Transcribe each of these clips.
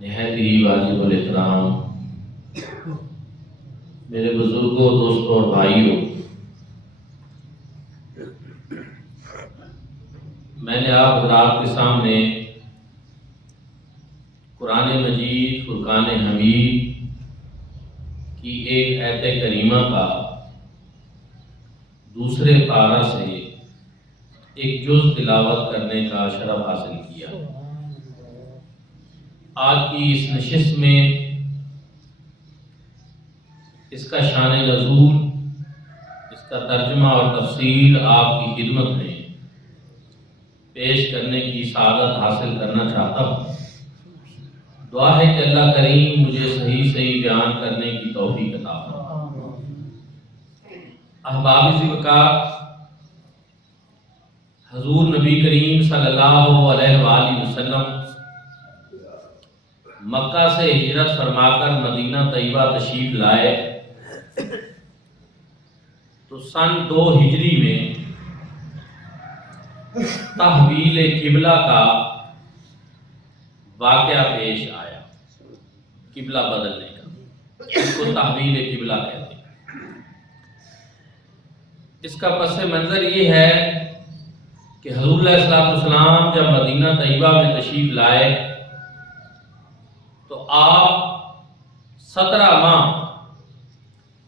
نہایت ہی واجب الاحترام میرے بزرگوں، دوستوں اور بھائیوں، میں نے آپ حضرات کے سامنے قرآن مجید فرقان حمید کی ایک آیت کریمہ کا دوسرے پارہ سے ایک جز تلاوت کرنے کا شرف حاصل کیا۔ آج کی اس نشست میں اس کا شان نزول، اس کا ترجمہ اور تفسیر آپ کی خدمت میں پیش کرنے کی سعادت حاصل کرنا چاہتا ہوں۔ دعا ہے کہ اللہ کریم مجھے صحیح بیان کرنے کی توفیق عطا فرمائے۔ احباب ذی وقار، حضور نبی کریم صلی اللہ علیہ وآلہ وسلم مکہ سے ہجرت فرما کر مدینہ طیبہ تشریف لائے تو سن 2 ہجری میں تحویل قبلہ کا واقعہ پیش آیا۔ قبلہ بدلنے کا، اس کو تحویل قبلہ کہتے ہیں۔ اس کا پس منظر یہ ہے کہ حضور علیہ السلام جب مدینہ طیبہ میں تشریف لائے تو آپ 17 ماہ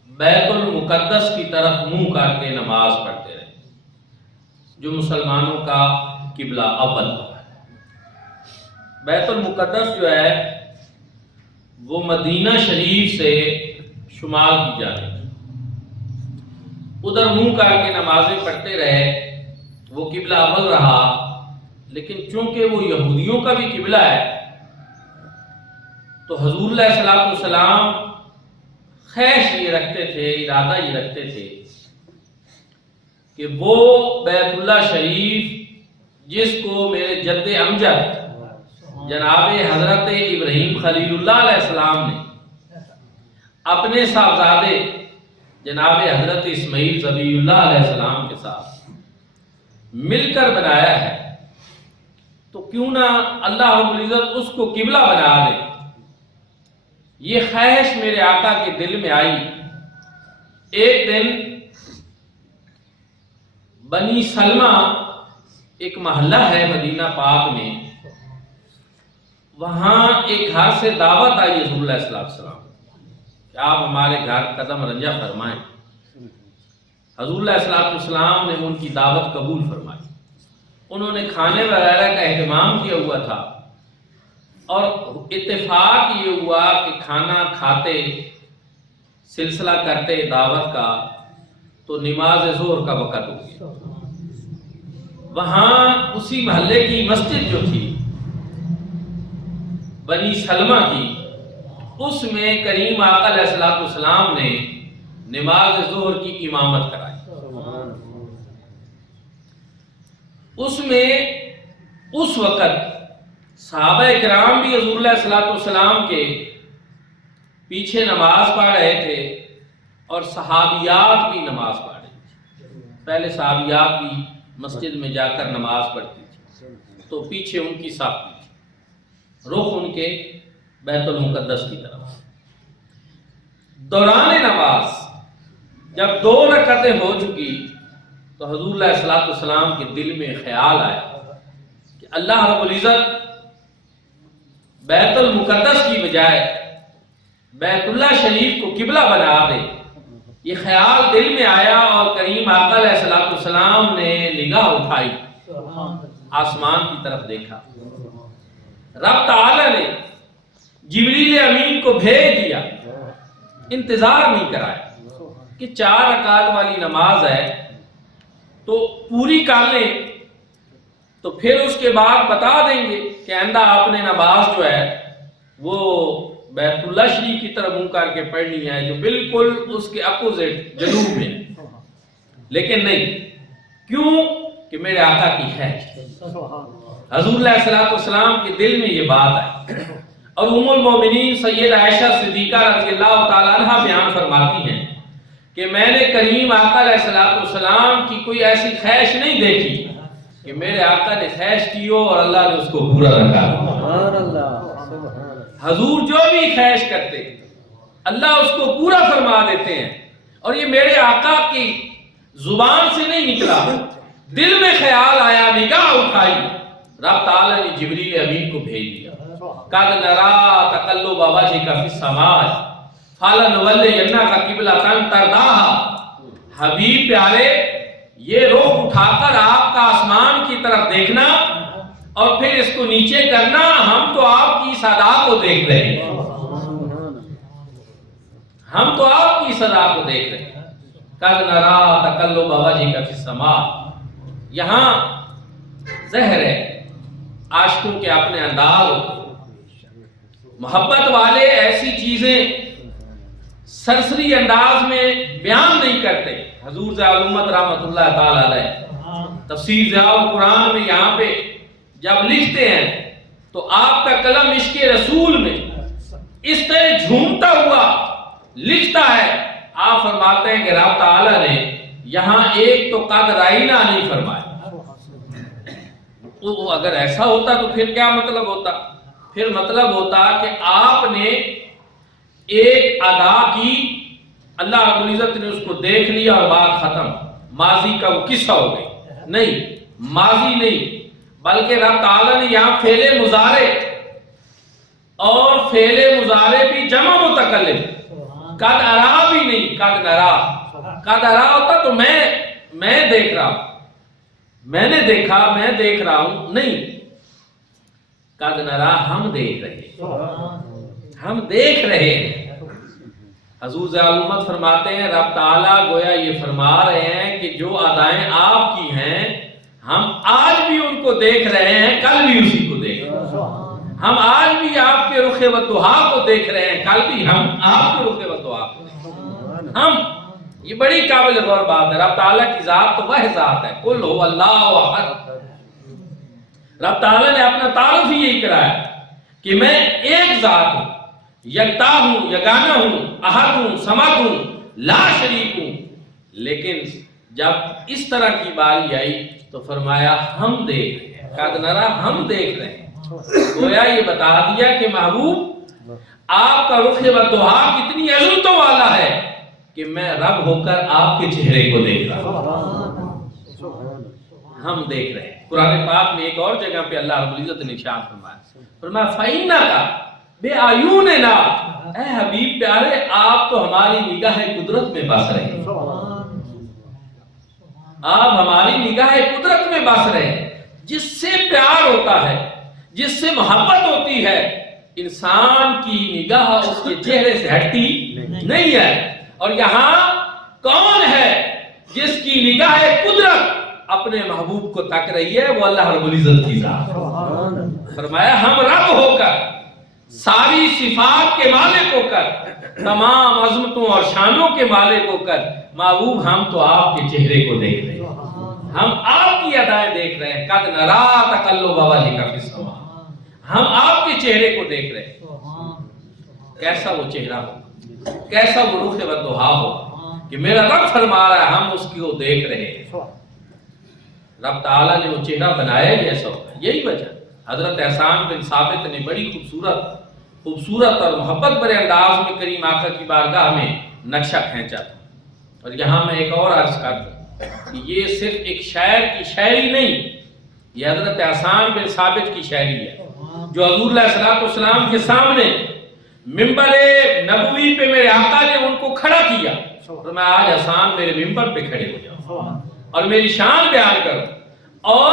بیت المقدس کی طرف منہ کر کے نماز پڑھتے رہے، جو مسلمانوں کا قبلہ اول ہے۔ بیت المقدس جو ہے وہ مدینہ شریف سے شمال کی جانب، ادھر منہ کر کے نمازیں پڑھتے رہے، وہ قبلہ اول رہا۔ لیکن چونکہ وہ یہودیوں کا بھی قبلہ ہے تو حضور علیہ السلام خواہش یہ رکھتے تھے، ارادہ یہ رکھتے تھے کہ وہ بیت اللہ شریف جس کو میرے جد امجد جناب حضرت ابراہیم خلیل اللہ علیہ السلام نے اپنے صاحبزادے جناب حضرت اسماعیل ذبیح اللہ علیہ السلام کے ساتھ مل کر بنایا ہے، تو کیوں نہ اللہ رب العزت اس کو قبلہ بنا دے۔ یہ خواہش میرے آقا کے دل میں آئی۔ ایک دن بنی سلمہ ایک محلہ ہے مدینہ پاک میں، وہاں ایک گھر سے دعوت آئی حضور علیہ السلام کہ آپ ہمارے گھر قدم رنجہ فرمائیں۔ حضور علیہ السلام نے ان کی دعوت قبول فرمائی۔ انہوں نے کھانے وغیرہ کا اہتمام کیا ہوا تھا، اور اتفاق یہ ہوا کہ کھانا کھاتے، سلسلہ کرتے دعوت کا، تو نماز ظہر کا وقت ہو گیا۔ وہاں اسی محلے کی مسجد جو تھی بنی سلمہ کی، اس میں کریم آقا علیہ السلام نے نماز ظہر کی امامت کرائی۔ اس میں اس وقت صحابہ اکرام بھی حضور علیہ السلام کے پیچھے نماز پڑھ رہے تھے، اور صحابیات بھی نماز پڑھ رہی تھی۔ پہلے صحابیات بھی مسجد میں جا کر نماز پڑھتی تھی، تو پیچھے ان کی صف تھی، رخ ان کے بیت المقدس کی طرف۔ دوران نماز جب 2 رکعتیں ہو چکی تو حضور علیہ السلام کے دل میں خیال آیا کہ اللہ رب العزت بیت المقدس کی بجائے بیت اللہ شریف کو قبلہ بنا دے۔ یہ خیال دل میں آیا، اور کریم آقا علیہ السلام نے نگاہ اٹھائی، آسمان کی طرف دیکھا۔ رب تعالی نے جبریل امین کو بھیج دیا، انتظار نہیں کرایا کہ 4 رکعت والی نماز ہے تو پوری کر لیں، تو پھر اس کے بعد بتا دیں گے کہ آئندہ آپ نے نماز جو ہے وہ بیت اللہ شریف کی طرف منہ کر کے پڑھنی ہے، جو بالکل اس کے اپوزٹ جنوب میں۔ لیکن نہیں، کیوں کہ میرے آقا کی خواہش، حضور علیہ السلام کے دل میں یہ بات آئی۔ اور ام المومنین سیدہ عائشہ صدیقہ رضی اللہ تعالیٰ عنہ بیان فرماتی ہیں کہ میں نے کریم آقا علیہ السلام کی کوئی ایسی خواہش نہیں دیکھی کہ میرے آقا نے خواہش کی ہو اور اللہ نے اس کو پورا رکھا۔ حضور جو بھی خواہش کرتے اللہ اس کو پورا فرما دیتے ہیں. اور یہ میرے آقا کی زبان سے نہیں نکلا، دل میں خیال آیا، نگاہ اٹھائی، رب تعالیٰ نے جبریل امین کو بھیج دیا. قَدْ نَرَا تَقَلُّبَ وَجْهِكَ فِي السَّمَاءِ فَلَنُوَلِّيَنَّكَ قِبْلَةً تَرْضَاهَا. حبیب پیارے، یہ رخ اٹھا کر آپ کا آسمان کی طرف دیکھنا اور پھر اس کو نیچے کرنا، ہم تو آپ کی صدا کو دیکھ رہے ہیں، ہم تو آپ کی صدا کو دیکھ رہے ہیں. قَدْ نَرَا تَقَلُّبَ وَجْهِكَ فِي السَّمَاءِ. یہاں زہر ہے، عاشقوں کے اپنے انداز ہوتے ہیں. محبت والے ایسی چیزیں سرسری انداز میں بیان نہیں کرتے. حضور ضیاء الامت رحمۃ اللہ تعالی علیہ تفسیر ضیاء القرآن میں یہاں پہ جب لکھتے ہیں تو آپ کا قلم عشق رسول میں اس طرح جھومتا ہوا لکھتا ہے. آپ فرماتے ہیں کہ رب تعالی نے یہاں ایک تو قد رائنا نہیں فرمایا. وہ اگر ایسا ہوتا تو پھر کیا مطلب ہوتا؟ پھر مطلب ہوتا کہ آپ نے ایک ادا کی، اللہ رب العزت نے اس کو دیکھ لیا اور بات ختم، ماضی کا وہ قصہ ہو گئی. نہیں، ماضی نہیں، بلکہ رب تعالیٰ نے یہاں فعل مضارع اور فعل مضارع بھی جمع متکلم، قد ارا بھی نہیں، قد نرا. قد ارا ہوتا تو میں دیکھ رہا ہوں، میں نے دیکھا، میں دیکھ رہا ہوں، نہیں، قد نرا ہم دیکھ رہے ہیں، ہم دیکھ رہے ہیں. حضور ضیاء الامت فرماتے ہیں رب تعالیٰ گویا یہ فرما رہے ہیں کہ جو ادائیں آپ کی ہیں ہم آج بھی ان کو دیکھ رہے ہیں، کل بھی اسی کو دیکھ رہے ہیں. ہم آج بھی آپ کے رخ والضحیٰ کو دیکھ رہے ہیں، کل بھی ہم آپ کے رخ والضحیٰ کو دیکھ رہے ہیں. ہم، یہ بڑی قابل غور بات ہے. رب تعالیٰ کی ذات تو وہ ذات ہے، قل هو اللہ احد. رب تعالیٰ نے اپنا تعارف ہی یہی کرایا کہ میں ایک ذات ہوں، یکتا ہوں، یگانہ ہوں، احد ہوں، صمد ہوں، لا شریک ہوں. لیکن جب اس طرح کی باری آئی تو فرمایا ہم دیکھ رہے ہیں، قد نرا ہم دیکھ رہے ہیں. گویا یہ بتا دیا کہ محبوب آپ کا رخ والضحیٰ کتنی عظمتوں والا ہے کہ میں رب ہو کر آپ کے چہرے کو دیکھ رہا ہوں. ہم دیکھ رہے ہیں. قرآن پاک میں ایک اور جگہ پہ اللہ رب العزت نے ارشاد فرمایا فَإِنَّكَ بِأَعْيُنِنَا. اے حبیب پیارے، آپ تو ہماری نگاہ قدرت میں بس رہے ہیں، آپ ہماری نگاہ قدرت میں بس رہے ہیں. جس سے پیار ہوتا ہے، جس سے محبت ہوتی ہے، انسان کی نگاہ اس کے چہرے سے ہٹتی نہیں ہے. اور یہاں کون ہے جس کی نگاہ قدرت اپنے محبوب کو تک رہی ہے؟ وہ اللہ رب العزت کی ذات. فرمایا ہم رب ہو کر، ساری صفات کے مالک ہو کر، تمام عظمتوں اور شانوں کے مالک ہو کر، محبوب ہم تو آپ کے چہرے کو دیکھ رہے ہیں، ہم آپ کی ادائیں دیکھ رہے ہیں. قد نرا تقلب وجهك في السماء. ہم آپ کے چہرے کو دیکھ رہے ہیں. کیسا وہ چہرہ ہو، کیسا وہ رخ والضحیٰ ہو کہ میرا رب فرما رہا ہے ہم اس کو دیکھ رہے ہیں. رب تعالیٰ نے وہ چہرہ بنایا جیسا ہوتا ہے. یہی وجہ حضرت احسان بن ثابت نے بڑی خوبصورت اور محبت بھرے انداز میں کریم آقا کی بارگاہ میں نقشہ کھینچا تھا. اور یہاں میں ایک اور عرض کر دوں کہ یہ صرف ایک شاعر کی شاعری نہیں، یہ حضرت احسان بن ثابت کی شاعری ہے جو حضور علیہ السلام کے سامنے ممبر نبوی پہ میرے آقا نے ان کو کھڑا کیا. اور میں آج احسان میرے ممبر پہ کھڑے ہو جاؤں اور میری شان بیان کروں. اور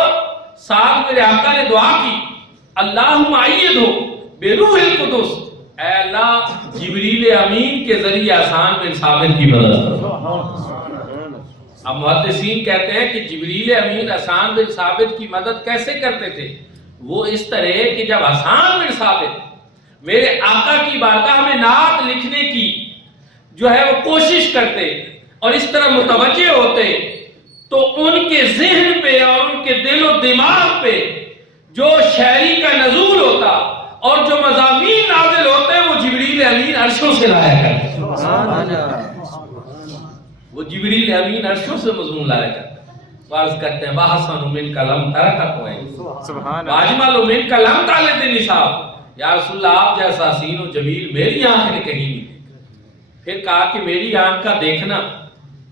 ساتھ میرے آقا نے دعا کی اللہم ایدہ بروح القدس، اے اللہ جبریل امین کے ذریعے احسان بن ثابت کی مدد کرو. اب محدثین کہتے ہیں کہ جبریل امین احسان بن ثابت کی مدد کیسے کرتے تھے؟ وہ اس طرح کہ جب احسان بن ثابت میرے آقا کی بارگاہ میں نعت لکھنے کی جو ہے وہ کوشش کرتے اور اس طرح متوجہ ہوتے تو ان کے ذہن پہ اور ان کے دل و دماغ پہ جو شاعری کا نزول ہوتا اور جو مضامین نازل ہوتے وہ جبریل امین عرشوں سے لایا کرتے. وہ جبریل امین عرشوں سے مضمون لایا کرتے. تو عرض کرتے ہیں وَحَسَنُ مِنْكَ لَمْ تَرَكَ سبحان اللہ. وَأَجْمَلُ مِنْكَ لَمْ تَلِدِ النِّسَاءُ یا رسول اللہ آپ جیسا حسین و جمیل میری آنکھ نے کہیں نہیں دیکھا. پھر کہا کہ میری آنکھ کا دیکھنا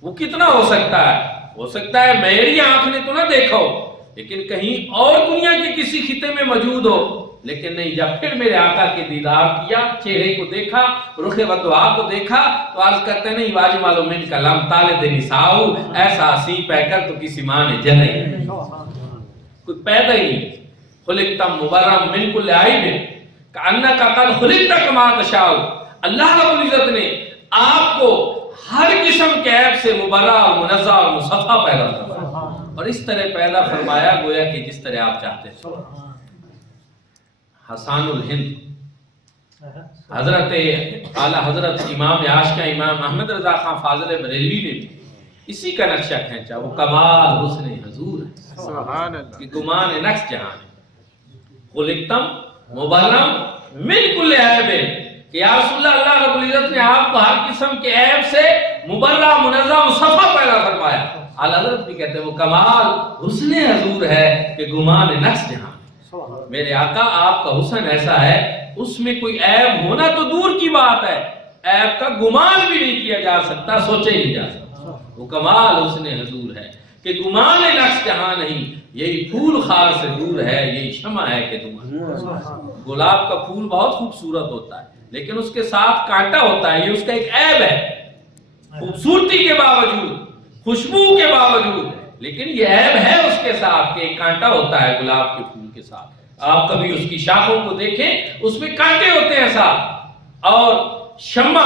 وہ کتنا ہو سکتا ہے میری آنکھ نے تو نہ دیکھا ہو لیکن کہیں اور دنیا کے کسی خطے میں موجود ہو. لیکن نہیں، جب پھر میرے آقا کے دیدار کیا، چہرے کو دیکھا، رخ ودعا کو دیکھا تو عرض کرتے نہیں وَأَجْمَلُ مِنْكَ لَمْ تَلِدِ النِّسَاءُ ایسا حسین پہ کر تو کسی ماں نے جنا ہی نہیں، کوئی پیدا ہی نہیں. خلقت مبرم من کل عیب کأنک قد خلقت کما تشاء. اللہ رب العزت نے آپ کو ہر قسم کے عیب سے مبرہ اور منزہ اور مصفہ پیدا فرمایا اور اس طرح پیدا فرمایا گویا کہ جس طرح آپ چاہتے ہیں. حسان الہند حضرت اعلی حضرت امام عاشقہ امام احمد رضا خان فاضل بریلوی نے بھی اسی کا نقشہ کھینچا. وہ کمال حسن حضور ہے سبحان اللہ. کہ گمان نقش جہان ہے. خلقتم مبرم من کل عیب کہ یا رسول اللہ رب العزت نے آپ کو ہر قسم کے عیب سے مبرہ منزہ مصفہ پیدا فرمایا. اعلی حضرت بھی کہتے ہیں وہ کمال حسن حضور ہے کہ گمان نقش جہان. میرے آقا آپ کا حسن ایسا ہے اس میں کوئی عیب ہونا تو دور کی بات ہے، عیب کا گمان بھی نہیں کیا جا سکتا، سوچے ہی نہیں جا سکتا. وہ کمال حسن حضور ہے کہ گمان نقش جہاں نہیں. یہی پھول خار سے دور ہے، یہی شمع ہے کہ دھواں. گلاب کا پھول بہت خوبصورت ہوتا ہے لیکن اس کے ساتھ کانٹا ہوتا ہے، یہ اس کا ایک عیب ہے. خوبصورتی کے باوجود، خوشبو کے باوجود، لیکن یہ عیب ہے اس کے ساتھ کہ ایک کانٹا ہوتا ہے گلاب کے پھول کے ساتھ. آپ کبھی اس کی شاخوں کو دیکھیں اس میں کانٹے ہوتے ہیں ساتھ. اور شمع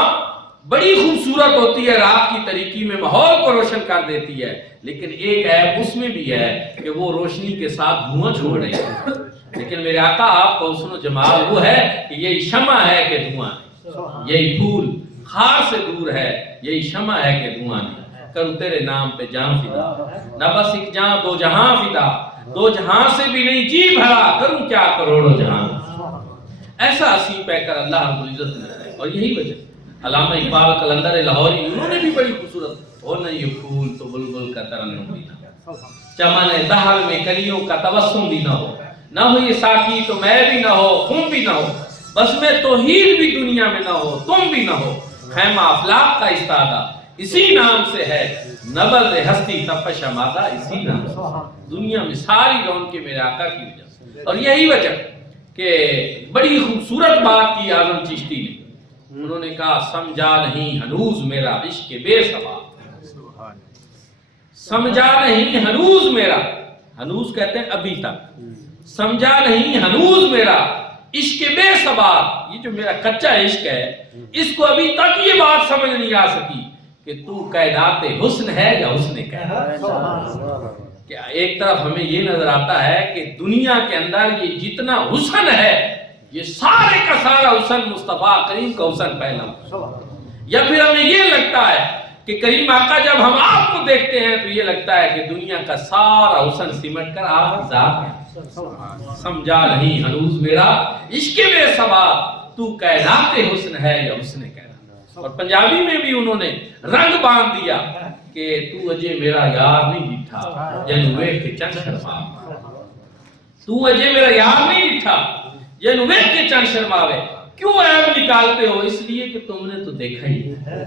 بڑی خوبصورت ہوتی ہے، رات کی تاریکی میں ماحول کو روشن کر دیتی ہے، لیکن ایک عیب اس میں بھی ہے کہ وہ روشنی کے ساتھ دھواں چھوڑ رہی ہے. لیکن میرے آقا آپ کا حسن و جمال وہ ہے کہ یہی شمع ہے کہ دھواں نہیں، یہی پھول خار سے دور ہے، یہی شمع ہے کہ دھواں نہیں. کروں تیرے نام پہ جان فدا، نہ بس ایک جان دو جہاں فدا، دو جہاں سے بھی نہیں جی بھرا، کروں کیا کروڑوں جہاں. ایسا حسین پہ کر اللہ رب العزت نے. اور یہی وجہ علامہ اقبال قلندر لاہوری انہوں نے بھی بڑی خوبصورت ہو نہ یہ پھول تو بلبل کا ترنم بھی نہ، چمن دہر میں کلیوں کا تبسم بھی نہ ہو، نہ ہو یہ ساقی تو میں بھی نہ ہو، خون بھی نہ ہو، بس میں توحید بھی دنیا میں نہ ہو، تم بھی نہ ہو. خیمہ افلاق کا استادہ اسی نام سے ہے، نبض ہستی تپش مادہ اسی نام سے. دنیا میں ساری رونقیں میرے آقا کی وجہ سے. اور یہی وجہ کہ بڑی خوبصورت بات کی اعظم چشتی نے. انہوں نے کہا سمجھا نہیں ہنوز میرا عشق بے ثبات. سمجھا نہیں ہنوز میرا، ہنوز کہتے ہیں ابھی تک، سمجھا نہیں ہنوز میرا عشق بے ثبات. یہ جو میرا کچا عشق ہے اس کو ابھی تک یہ بات سمجھ نہیں آ سکی کہ تو کائنات حسن ہے یا حسن کائنات. کہ ایک طرف ہمیں یہ نظر آتا ہے کہ دنیا کے اندر یہ جتنا حسن ہے یہ سارے کا سارا حسن مصطفیٰ کریم کا حسن پہلا. یا پھر ہمیں یہ لگتا ہے کہ کریم آقا جب ہم آپ کو دیکھتے ہیں تو یہ لگتا ہے کہ دنیا کا سارا حسن سمٹ کر آپ کی ذات ہے. سمجھا نہیں ہنوز میرا عشق بے ثبات، تو کائنات حسن ہے یا حسن کائنات. اور پنجابی میں بھی انہوں نے رنگ باندھ دیا کہ تو اجے میرا یار نہیں ڈٹھا جنو ویکھ کے چن شرماوے. تو اجے میرا یار نہیں ڈٹھا جنو ویکھ کے چن شرماوے. کیوں عیب نکالتے ہو؟ اس لیے کہ تم نے تو دیکھا ہی ہے.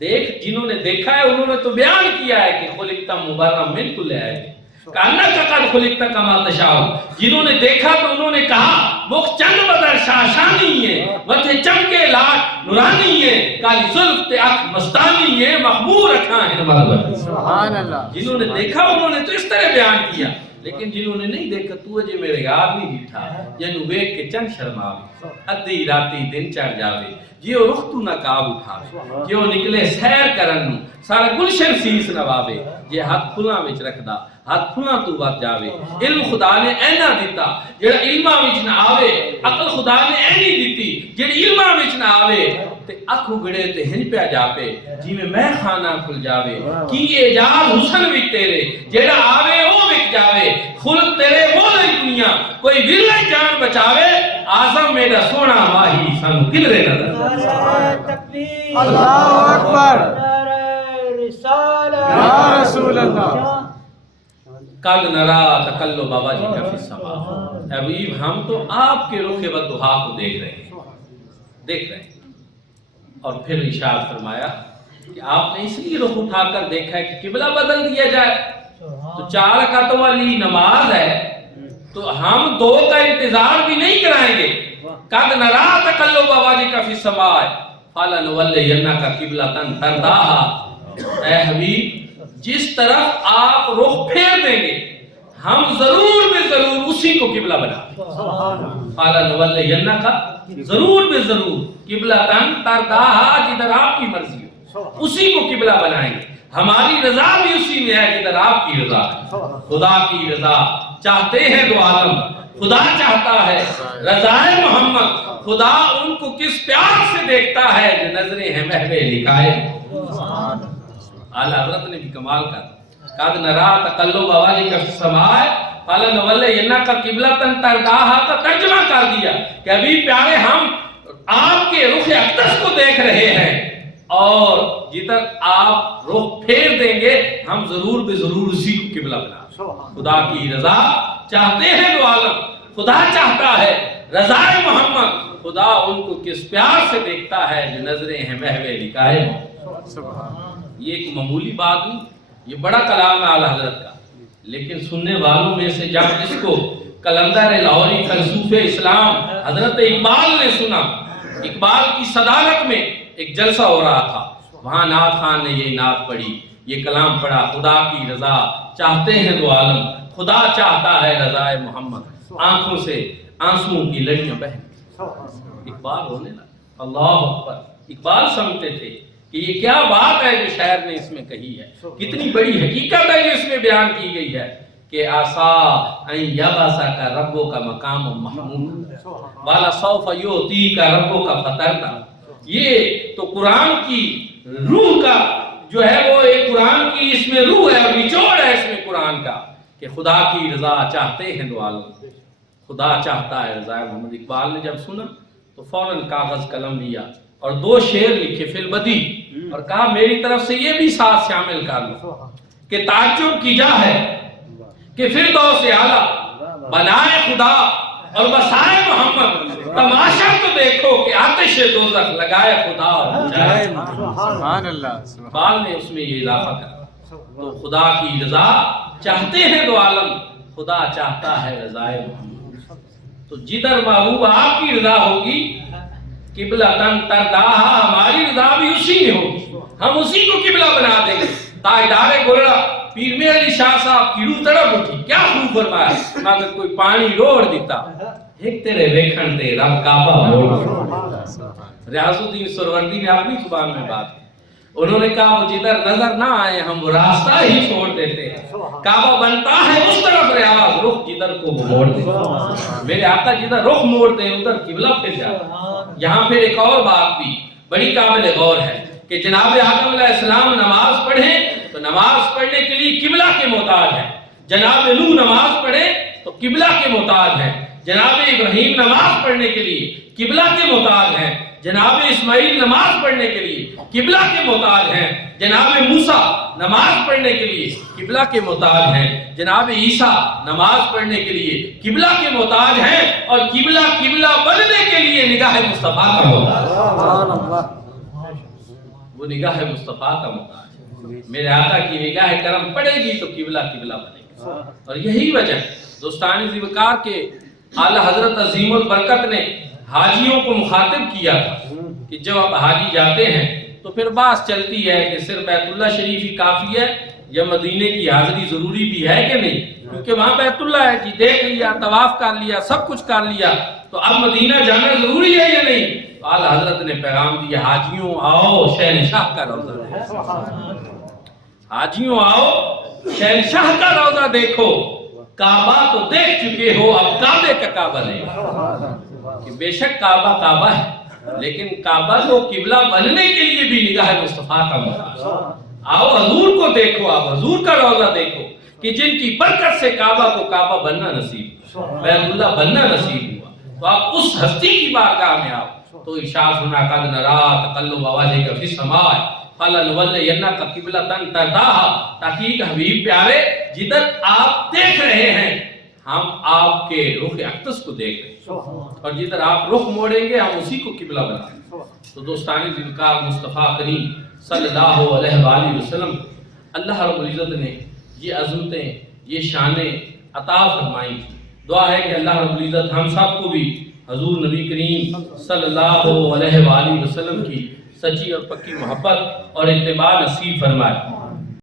دیکھ جنہوں نے دیکھا ہے انہوں نے تو بیان کیا ہے کہ خلقت مبرم من کل عیب کأنک قد خلقت کما تشاء. جنہوں نے دیکھا تو انہوں نے کہا مخ چند بدر شاشانی ہے، متھے چمکے لاٹ نورانی ہے، کالی زلف تے اکھ مستانی ہے، مخمور اکھاں ہیں مرد. سبحان اللہ. جنہوں نے دیکھا انہوں نے تو اس طرح بیان کیا، لیکن جنہوں نے نہیں دیکھا تو اجے میرے یار نہیں ڈٹھا جنو ویکھ کے چن شرماوے. ادھی راتی دن چڑھ جاوے جیو رخ تو نقاب اٹھاوے، جیو نکلے سیر کرن نو سارا گلشن سیس نواوے. جے ہاتھ پھلاں وچ رکھدا ہاتھ پھلاں تو ود جاوے. علم خدا نے اینا دیتا جڑا علماں وچ نہ آوے، عقل خدا نے اینی دیتی جڑی علماں وچ نہ آوے. تے اکھ اگڑے تے ہن پیا جاپے جویں میں خانہ کھل جاوے. کی اعجاز حسن وچ تیرے جڑا آوے او وک جاوے. خلق تیرے وہ نہیں دنیا کوئی ورلے جان بچاوے. اعظم میرا سونا ماہی سانو کدرے نظر. اللہ اکبر یا رسول اللہ. قد نرا تقلب وجهك فی السماء، حبیب ہم تو آپ کے رخ بدحا کو دیکھ رہے ہیں۔ اور پھر ارشاد فرمایا کہ آپ نے اس لیے رخ اٹھا کر دیکھا ہے کہ قبلہ بدل دیا جائے، تو 4 رکعتوں والی نماز ہے تو ہم 2 کا انتظار بھی نہیں کرائیں گے۔ قد نرا تقلب وجهك فی السماء فلنولینک قبلۃ ترضاها، اے حبیب جس طرف آپ رخ پھیر دیں گے ہم ضرور بے ضرور اسی کو قبلہ بنا دیں گے۔ فلنولینک، ضرور بے ضرور، قبلۃ ترضاها، جدھر آپ کی مرضی ہو اسی کو قبلہ بنائیں گے۔ ہماری رضا بھی اسی میں ہے جدھر آپ کی رضا ہے۔ خدا کی رضا چاہتے ہیں دو عالم، خدا چاہتا ہے رضائے محمد، خدا ان کو کس پیار سے دیکھتا ہے جو نظریں ہیں محو لکھائے۔ اعلیٰ حضرت نے بھی کمال کر قد نرا تقلب وجهك فی السماء فلنولینک قبلۃ ترضاها کا ترجمہ کر دیا کہ ابھی پیارے ہم آپ کے رخ اقدس کو دیکھ رہے ہیں، اور جدھر آپ رخ پھیر دیں گے ہم ضرور بے ضرور اسی کو قبلہ بنا دیں۔ خدا کی رضا چاہتے ہیں دو عالم، خدا چاہتا ہے رضائے محمد، خدا ان کو کس پیار سے دیکھتا ہے جو نظریں ہیں محو لکائے۔ یہ ایک معمولی بات نہیں، یہ بڑا کلام ہے اعلیٰ حضرت کا، لیکن سننے والوں میں سے جب اس کو قلندر لاہوری فیلسوف اسلام حضرت اقبال نے سنا، اقبال کی صدارت میں ایک جلسہ ہو رہا تھا، وہاں نعت خان نے یہ نعت پڑھی، یہ کلام پڑھا، خدا کی رضا چاہتے ہیں دو عالم، خدا چاہتا ہے رضائے محمد، آنکھوں سے آنسوؤں کی لڑیاں بہن۔ اقبال ہونے لگا، اللہ اکبر۔ اقبال سمجھتے تھے کہ یہ کیا بات ہے جو شاعر نے اس میں کہی ہے، کتنی بڑی حقیقت ہے جو اس میں بیان کی گئی ہے کہ آسا ان یبعثک ربک مقام محمود ولسوف یعطیک ربک فترضی۔ یہ تو قرآن کی روح کا جو ہے وہ ایک قرآن کی اس میں روح ہے اور نچوڑ ہے اس میں قرآن کا کہ خدا کی رضا چاہتے ہیں دو عالم، خدا چاہتا ہے رضا محمد۔ اقبال نے جب سنا تو فوراً کاغذ قلم لیا اور 2 شعر لکھے فی البدی، اور کہا میری طرف سے یہ بھی ساتھ شامل کر لو کہ تعجب کی جا ہے کہ فردوس اعلیٰ بنائے خدا اور بسائے محمد، تماشا تو دیکھو کہ آتش دوزخ لگائے خدا اور بجائے سبحان اللہ۔ اقبال نے اس میں یہ اضافہ کرا۔ تو خدا کی رضا چاہتے ہیں دو عالم، خدا چاہتا ہے رضائے محمد۔ تو جدھر محبوب آپ کی رضا ہوگی قبلۃ ترضاها، ہماری رضا بھی اسی میں ہوگی، ہم اسی کو قبلہ بنا دیں گے۔ تاجدار گولڑا پیر میر علی شاہ صاحب کی روح تڑپ اٹھی، کیا خوب فرمایا، اگر کوئی پانی روڑ دیتا ایک تیرے ویکھن تے رب کعبہ موڑ۔ ریاض الدین سروردی نے اپنی زبان میں بات کی، انہوں نے کہا وہ جدھر نظر نہ آئے ہم وہ راستہ ہی چھوڑ دیتے ہیں، کعبہ بنتا ہے اس طرف ریاض، رخ جدھر کو وہ موڑ دیتے ہیں۔ میرے آقا جدھر رخ موڑتے ہیں ادھر قبلہ پھر جاتا ہے۔ یہاں پھر ایک اور بات بھی بڑی قابل غور ہے کہ جناب آدم علیہ السلام نماز پڑھیں تو نماز پڑھنے کے لیے قبلہ کے محتاج ہیں، جناب نوح نماز پڑھیں تو قبلہ کے محتاج ہیں، جناب ابراہیم نماز پڑھنے کے لیے قبلہ کے محتاج ہیں، جناب اسماعیل نماز پڑھنے کے لیے قبلہ کے محتاج ہیں، جناب موسیٰ نماز پڑھنے کے لیے قبلہ کے محتاج ہیں، جناب عیسیٰ نماز پڑھنے کے لیے قبلہ کے محتاج ہیں، اور قبلہ بننے کے لیے نگاہ مصطفیٰ کا محتاج، وہ نگاہ مصطفیٰ کا محتاج۔ میرے آقا کی نگاہ کرم پڑے گی تو قبلہ بنے گا۔ اور یہی وجہ دوستان ذوالوقار کے اعلیٰ حضرت عظیم البرکت نے حاجیوں کو مخاطب کیا تھا کہ جب آپ حاجی جاتے ہیں تو پھر بات چلتی ہے کہ صرف بیت اللہ شریف ہی کافی ہے یا مدینے کی حاضری ضروری بھی ہے کہ نہیں، کیونکہ وہاں بیت اللہ ہے، جی دیکھ لیا، طواف کر لیا، سب کچھ کر لیا، تو اب مدینہ جانا ضروری ہے یا نہیں؟ تو اعلیٰ حضرت نے پیغام دیا حاجیوں آؤ شہنشاہ کا روضہ دیکھو، حاجیوں آؤ شہنشاہ کا روضہ دیکھو، کعبہ تو دیکھ چکے ہو اب کعبے کا کعبہ نہیں، کہ بے شک کعبہ ہے لیکن کعبہ کو قبلہ بننے کے لیے بھی نگاہ مصطفیٰ کا محتاج۔ آؤ حضور کو دیکھو، آپ حضور کا روضہ دیکھو کہ جن کی برکت سے کعبہ کو کعبہ بننا نصیب، بیت اللہ بننا نصیب ہوا، تو آپ اس ہستی کی بارگاہ میں آؤ۔ تو ارشاد سنا قد نرا تقلب وجهك فی السماء فَلَنُوَلِّيَنَّكَ قِبْلَةً تَرْضَاهَا، تاکہ ایک حبیب پیارے جدھر آپ دیکھ رہے ہیں ہم آپ کے رخ اقدس کو دیکھ رہے ہیں، اور جدھر آپ رخ موڑیں گے ہم اسی کو قبلہ بنائیں گے۔ تو دوستان ذوالفقار مصطفیٰ کریم صلی اللہ علیہ وآلہ وسلم اللہ رب العزت نے یہ عظمتیں، یہ شانیں عطا فرمائی تھی۔ دعا ہے کہ اللہ رب العزت ہم سب کو بھی حضور نبی کریم صلی اللہ علیہ وآلہ وسلم کی سچی اور پکی محبت اور اتباع نصیب فرمائے۔